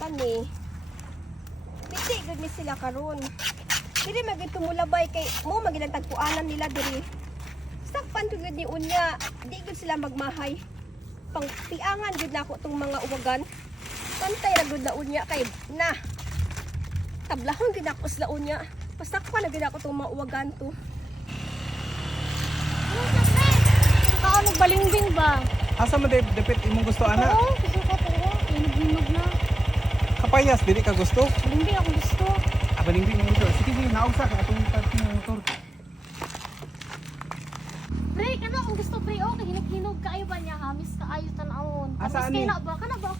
kani. Hindi gud ni sila karon. Dili magid tumulabay kay mo magilang tagpuanan nila diri. Sakpan gud ni unya, di gud sila magmahay. Pangpiangan gud nako tong mga uwagan. Pantay ra gud na unya kay na. Tablahon gid ako sa unya. Pasakpan na gid ako tong mga uwagan to. Kaon nagbalingbing ba? Asa man depet imong gusto ana? Oo, gusto ko to. Hinog na. Kapayas dili ka gusto? Balingbing ako gusto. Balingbing mo gusto. Sige nausa ka atong parking ng motor. Pre, kana akong gusto pre. Okay, hinog-hinog kaayo ba niya? Hamis kaayo tanawon. Asa ani? Kana ba? Kana ba?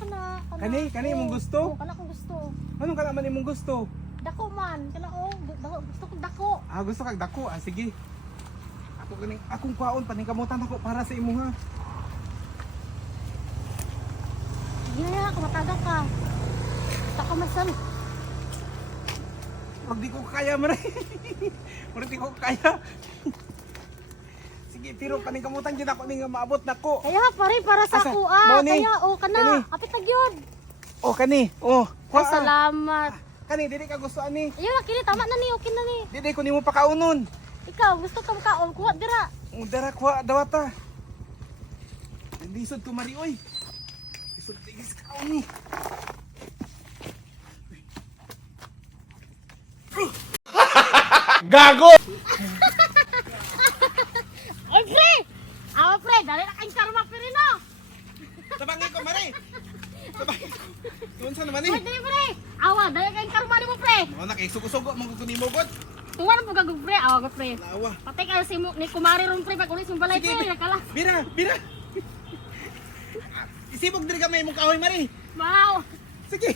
Kani imong gusto? Oo, kana akong gusto. Anong ka naman imong gusto? Dako man. Kana gusto ko dako. Gusto kag dako. Sige. Akong kwaon paningkamutan ako para sa imo ha. Sige na, kumataga ka. Taka masal. Pag di ko kaya man. Pag di ko kaya. Sige, pero paningkamutan gyud ako ning maabot nako. Kaya pare para sa Asa? ako Mao ni. Kaya kana. Kani. Apit na gyud. Oh kani. Oh. Ay, salamat. Kani dili ka gusto ani. Ayun na, kini tama na ni. Okay na ni. Dili ko nimo pakaunon. Ikaw, gusto ka makaon. Kuha dira. Dara kwa dawata. Lisod tumari oy. Lisod tigis kaon ni. Gago! Oy, pre! Awa, pre! Dali na kayong karma, pre, no? Tabangi ko mari. Tabangi ko. Tuon sa naman Oy, eh. dali, pre! Awa, dali kayong karma ni mo, pre! Mo na kay sugo-sugo mo ko nimo god. Tuwa na po gagog, pre. Awa, go, pre. Naawa. Patay ka si ni kumari ron, pre. Pag ulit yung balay, Sige, pre. Kala. Bira, bira. Isibog diri ka may mong kahoy mari. Wow! Sige.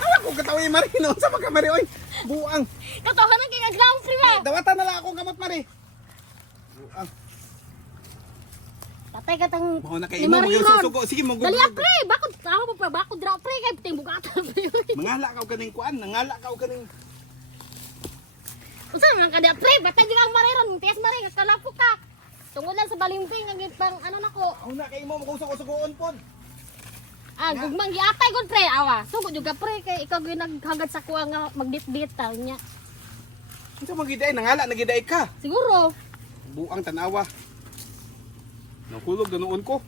Awa ko katawi mari no sa mga mari oy. Buang. Katawa na kay aglaw, pre, ba? Dawatan na lang akong kamot mari. Buang. Patay ka tang... Mo na kay ni imo mo Marie yung ron. susugo. Sige mo Dali, pre! Bakod, awa mo, pre. Bakod dra, pre. Kaya piteng bugatan, pre. Mangala ka og kaning kuan, nangala ka og kaning Usa nga kada, pre. Batay di kang mari ron. Tiyas mari, kalapok ka. Tungod lang sa balimping, ang pang ano nako. Aw na kay imo mo kung sugo-sugoon pod. Gugmang giatay gud pre, awa. Sugod juga pre kay ikaw gyud naghagad sa kuha nga magdit-dit ta nya. Unsa man giday nangala nagiday ka? Siguro. Buang tanawa. Nakulog ganoon ko.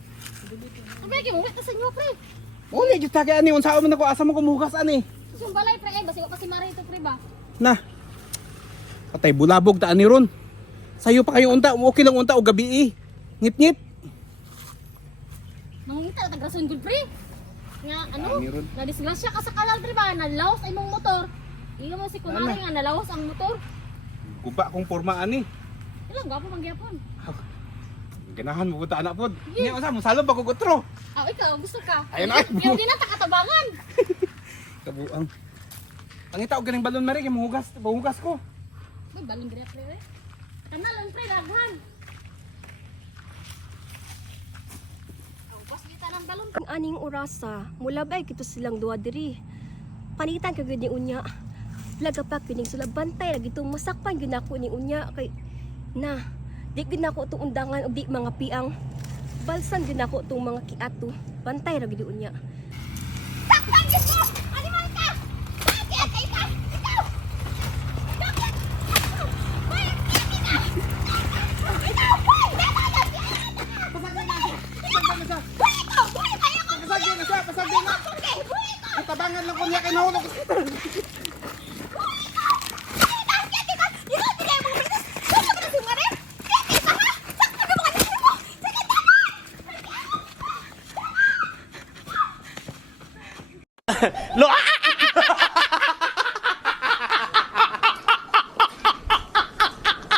Sabi kay mo sa inyo pre. Uli gyud tagay ani unsa man ako asa mo kumugas ani. Yung balay pre ay basi ko kasi mari ito pre ba. Na. Patay bulabog ta ani ron. Sayo pa kayo unta, okay lang unta o gabi. Ngit-ngit. Mangita tagrason gud pre. Nga ano? Ani ron. Na disgrasya ka sa kanal pre ba nalawas imong motor. Iyo mo si kumari nga nalawas ang motor. Guba kong forma ani. Ilang gwapo man gyapon. Ganahan mo buta anak pod. Nya unsa mo salom ba ko gutro. Ikaw gusto ka. Ayun ay. Yung di na takatabangan. Kabuang. Pangita og ganing balon mari kay muhugas ko. May balon dire pre. Kanal pre daghan. Pas kita ng balon. Ang aning orasa, mulabay kito silang duha diri. Panitan ka gud ni unya. Laga pa kining sila bantay lagi itong masakpan gyud nako ni unya kay na di gyud nako itong undangan og di mga piang. Balsan gyud nako itong mga kiato. Bantay ra gyud ni unya. Sakpan gyud mo! Animal ka! Bakit kay pa? Ikaw! Bakit? Hoy, ikaw! Ikaw! Hoy! Pasagyan na siya, pasagyan na. Tabangan lang ko niya kay nahulog. Lo